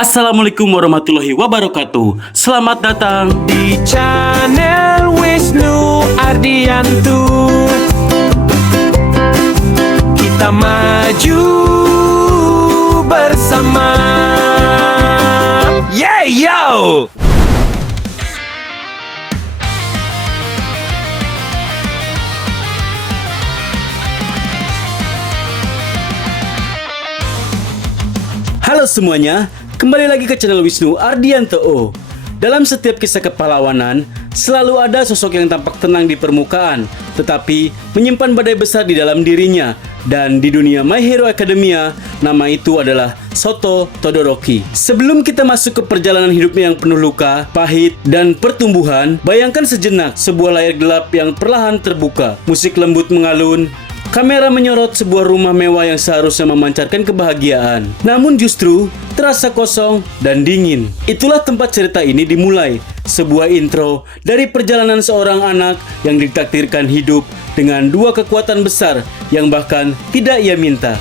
Assalamualaikum warahmatullahi wabarakatuh. Selamat datang di channel Wisnu Ardianto. Kita maju bersama. Yeah, yo! Halo semuanya, kembali lagi ke channel Wisnu Ardianto. Dalam setiap kisah kepahlawanan, selalu ada sosok yang tampak tenang di permukaan, tetapi menyimpan badai besar di dalam dirinya. Dan di dunia My Hero Academia, nama itu adalah Shoto Todoroki. Sebelum kita masuk ke perjalanan hidupnya yang penuh luka, pahit, dan pertumbuhan, bayangkan sejenak sebuah layar gelap yang perlahan terbuka. Musik lembut mengalun, kamera menyorot sebuah rumah mewah yang seharusnya memancarkan kebahagiaan. Namun justru terasa kosong dan dingin. Itulah tempat cerita ini dimulai. Sebuah intro dari perjalanan seorang anak yang ditakdirkan hidup dengan dua kekuatan besar yang bahkan tidak ia minta.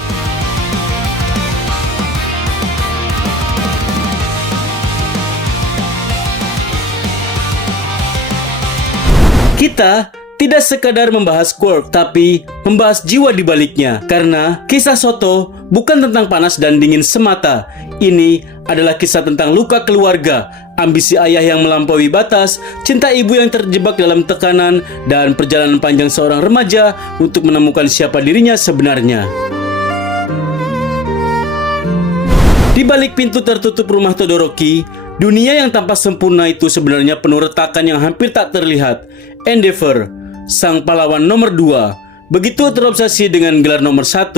Kita tidak sekadar membahas quirk, tapi membahas jiwa di baliknya. Karena kisah Shoto bukan tentang panas dan dingin semata. Ini adalah kisah tentang luka keluarga, ambisi ayah yang melampaui batas, cinta ibu yang terjebak dalam tekanan, dan perjalanan panjang seorang remaja untuk menemukan siapa dirinya sebenarnya. Di balik pintu tertutup rumah Todoroki, dunia yang tampak sempurna itu sebenarnya penuh retakan yang hampir tak terlihat. Endeavor, sang pahlawan nomor 2, begitu terobsesi dengan gelar nomor 1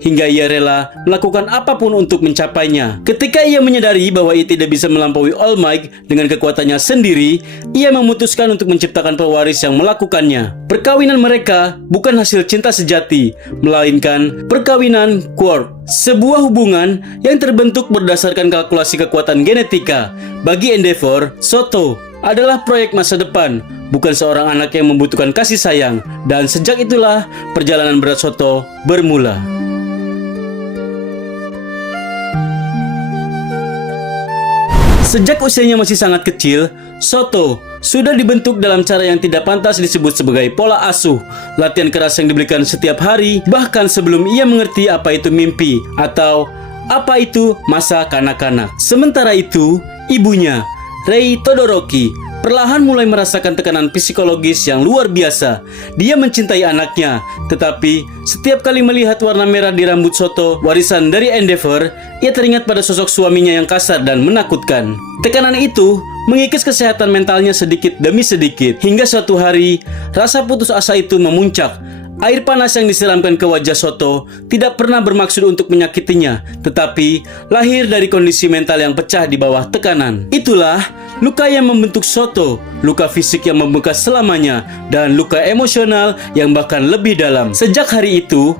hingga ia rela melakukan apapun untuk mencapainya. Ketika ia menyadari bahwa ia tidak bisa melampaui All Might dengan kekuatannya sendiri, ia memutuskan untuk menciptakan pewaris yang melakukannya. Perkawinan mereka bukan hasil cinta sejati, melainkan perkawinan quirk, sebuah hubungan yang terbentuk berdasarkan kalkulasi kekuatan genetika. Bagi Endeavor, Shoto adalah proyek masa depan, bukan seorang anak yang membutuhkan kasih sayang. Dan sejak itulah perjalanan berat Shoto bermula. Sejak usianya masih sangat kecil, Shoto sudah dibentuk dalam cara yang tidak pantas disebut sebagai pola asuh. Latihan keras yang diberikan setiap hari, bahkan sebelum ia mengerti apa itu mimpi atau apa itu masa kanak-kanak. Sementara itu, ibunya, Rei Todoroki, perlahan mulai merasakan tekanan psikologis yang luar biasa. Dia mencintai anaknya, tetapi setiap kali melihat warna merah di rambut Shoto, warisan dari Endeavor, ia teringat pada sosok suaminya yang kasar dan menakutkan. Tekanan itu mengikis kesehatan mentalnya sedikit demi sedikit, hingga suatu hari, rasa putus asa itu memuncak. Air panas yang disiramkan ke wajah Shoto tidak pernah bermaksud untuk menyakitinya, tetapi lahir dari kondisi mental yang pecah di bawah tekanan. Itulah luka yang membentuk Shoto, luka fisik yang membekas selamanya, dan luka emosional yang bahkan lebih dalam. Sejak hari itu,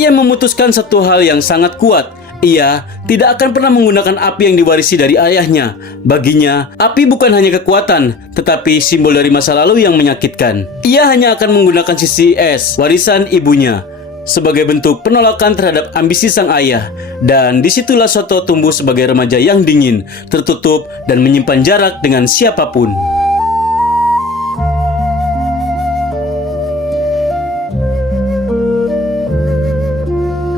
ia memutuskan satu hal yang sangat kuat. Ia tidak akan pernah menggunakan api yang diwarisi dari ayahnya. Baginya, api bukan hanya kekuatan, tetapi simbol dari masa lalu yang menyakitkan. Ia hanya akan menggunakan sisi es, warisan ibunya, sebagai bentuk penolakan terhadap ambisi sang ayah. Dan disitulah Shoto tumbuh sebagai remaja yang dingin, tertutup, dan menyimpan jarak dengan siapapun.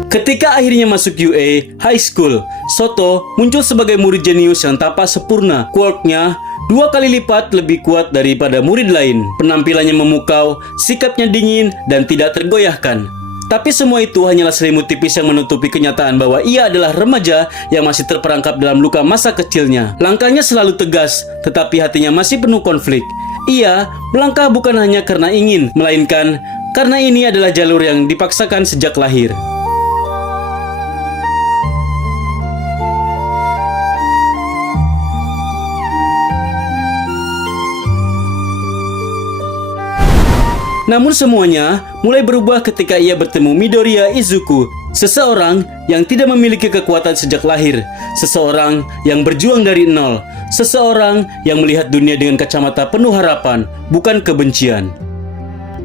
Ketika akhirnya masuk UA High School, Shoto muncul sebagai murid jenius yang tampak sempurna. Quirknya 2 kali lipat lebih kuat daripada murid lain. Penampilannya memukau, sikapnya dingin dan tidak tergoyahkan. Tapi semua itu hanyalah selimut tipis yang menutupi kenyataan bahwa ia adalah remaja yang masih terperangkap dalam luka masa kecilnya. Langkahnya selalu tegas, tetapi hatinya masih penuh konflik. Ia melangkah bukan hanya karena ingin, melainkan karena ini adalah jalur yang dipaksakan sejak lahir. Namun semuanya mulai berubah ketika ia bertemu Midoriya Izuku, seseorang yang tidak memiliki kekuatan sejak lahir, seseorang yang berjuang dari nol, seseorang yang melihat dunia dengan kacamata penuh harapan, bukan kebencian.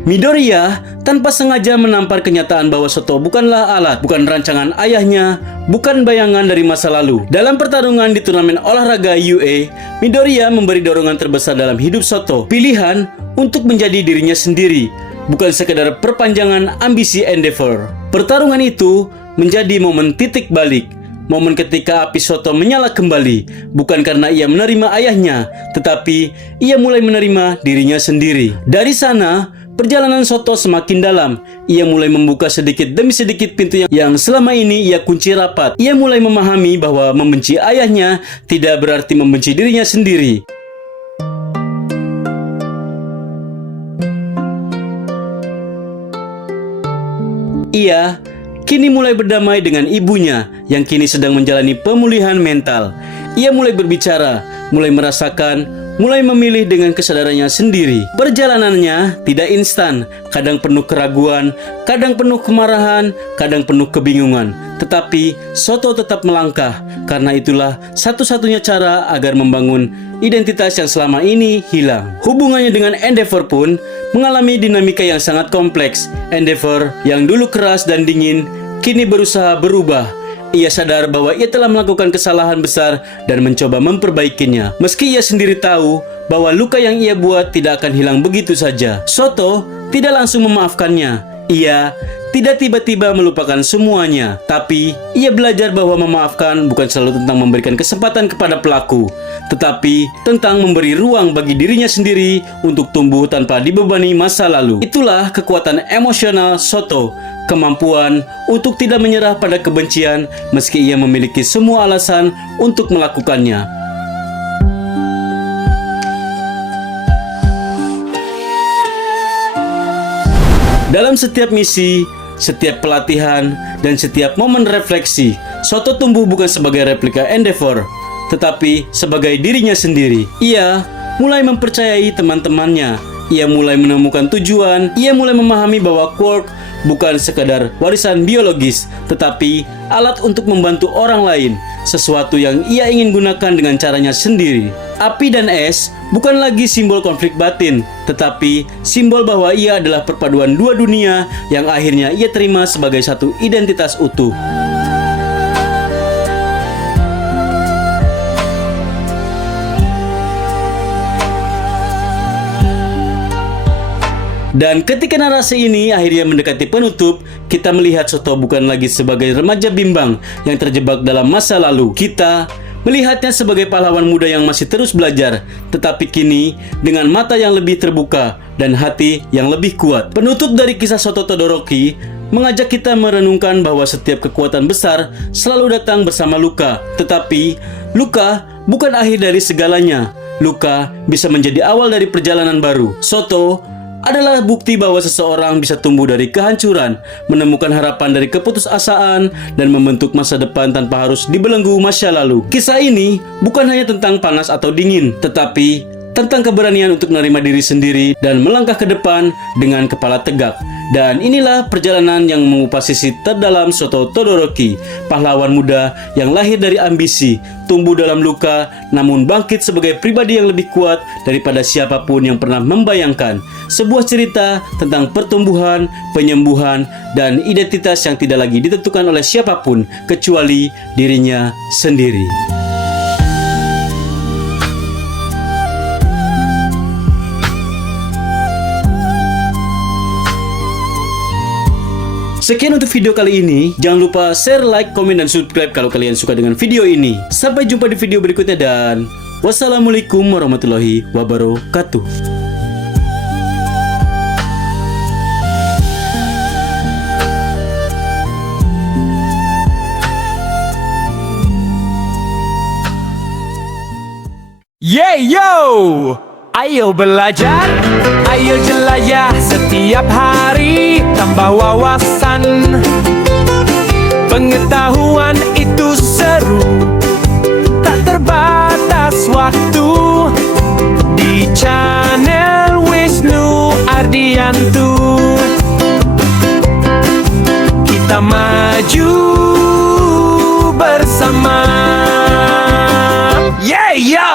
Midoriya tanpa sengaja menampar kenyataan bahwa Soto bukanlah alat, bukan rancangan ayahnya, bukan bayangan dari masa lalu. Dalam pertarungan di turnamen olahraga UA, Midoriya memberi dorongan terbesar dalam hidup Soto, pilihan untuk menjadi dirinya sendiri, bukan sekedar perpanjangan ambisi Endeavor. Pertarungan itu menjadi momen titik balik, momen ketika api Soto menyala kembali, bukan karena ia menerima ayahnya, tetapi ia mulai menerima dirinya sendiri. Dari sana, perjalanan Soto semakin dalam. Ia mulai membuka sedikit demi sedikit pintu yang selama ini ia kunci rapat. Ia mulai memahami bahwa membenci ayahnya tidak berarti membenci dirinya sendiri. Ia kini mulai berdamai dengan ibunya yang kini sedang menjalani pemulihan mental. Ia mulai berbicara, mulai merasakan, mulai memilih dengan kesadarannya sendiri. Perjalanannya tidak instan, kadang penuh keraguan, kadang penuh kemarahan, kadang penuh kebingungan. Tetapi Soto tetap melangkah, karena itulah satu-satunya cara agar membangun identitas yang selama ini hilang. Hubungannya dengan Endeavor pun mengalami dinamika yang sangat kompleks. Endeavor yang dulu keras dan dingin, kini berusaha berubah. Ia sadar bahwa ia telah melakukan kesalahan besar dan mencoba memperbaikinya. Meski ia sendiri tahu bahwa luka yang ia buat tidak akan hilang begitu saja. Soto tidak langsung memaafkannya. Ia tidak tiba-tiba melupakan semuanya. Tapi ia belajar bahwa memaafkan bukan selalu tentang memberikan kesempatan kepada pelaku, tetapi tentang memberi ruang bagi dirinya sendiri untuk tumbuh tanpa dibebani masa lalu. Itulah kekuatan emosional Soto, kemampuan untuk tidak menyerah pada kebencian meski ia memiliki semua alasan untuk melakukannya. Dalam setiap misi, setiap pelatihan, dan setiap momen refleksi, Soto tumbuh bukan sebagai replika Endeavor, tetapi sebagai dirinya sendiri. Ia mulai mempercayai teman-temannya. Ia mulai menemukan tujuan. Ia mulai memahami bahwa quirk bukan sekadar warisan biologis, tetapi alat untuk membantu orang lain, sesuatu yang ia ingin gunakan dengan caranya sendiri. Api dan es bukan lagi simbol konflik batin, tetapi simbol bahwa ia adalah perpaduan dua dunia yang akhirnya ia terima sebagai satu identitas utuh. Dan ketika narasi ini akhirnya mendekati penutup, kita melihat Soto bukan lagi sebagai remaja bimbang yang terjebak dalam masa lalu. Kita melihatnya sebagai pahlawan muda yang masih terus belajar, tetapi kini dengan mata yang lebih terbuka dan hati yang lebih kuat. Penutup dari kisah Soto Todoroki mengajak kita merenungkan bahwa setiap kekuatan besar selalu datang bersama luka. Tetapi luka bukan akhir dari segalanya. Luka bisa menjadi awal dari perjalanan baru. Soto adalah bukti bahwa seseorang bisa tumbuh dari kehancuran, menemukan harapan dari keputusasaan, dan membentuk masa depan tanpa harus dibelenggu masa lalu. Kisah ini bukan hanya tentang panas atau dingin, tetapi tentang keberanian untuk menerima diri sendiri dan melangkah ke depan dengan kepala tegak. Dan inilah perjalanan yang mengupas sisi terdalam Soto Todoroki, pahlawan muda yang lahir dari ambisi, tumbuh dalam luka, namun bangkit sebagai pribadi yang lebih kuat daripada siapapun yang pernah membayangkan. Sebuah cerita tentang pertumbuhan, penyembuhan, dan identitas yang tidak lagi ditentukan oleh siapapun kecuali dirinya sendiri. Sekian untuk video kali ini. Jangan lupa share, like, komen, dan subscribe kalau kalian suka dengan video ini. Sampai jumpa di video berikutnya dan wassalamualaikum warahmatullahi wabarakatuh. Yeah yo, ayo belajar, ayo jelajah setiap hari, tambah wawasan. Pengetahuan itu seru, tak terbatas waktu. Di channel Wisnu Ardiantu kita maju bersama. Yeah yo!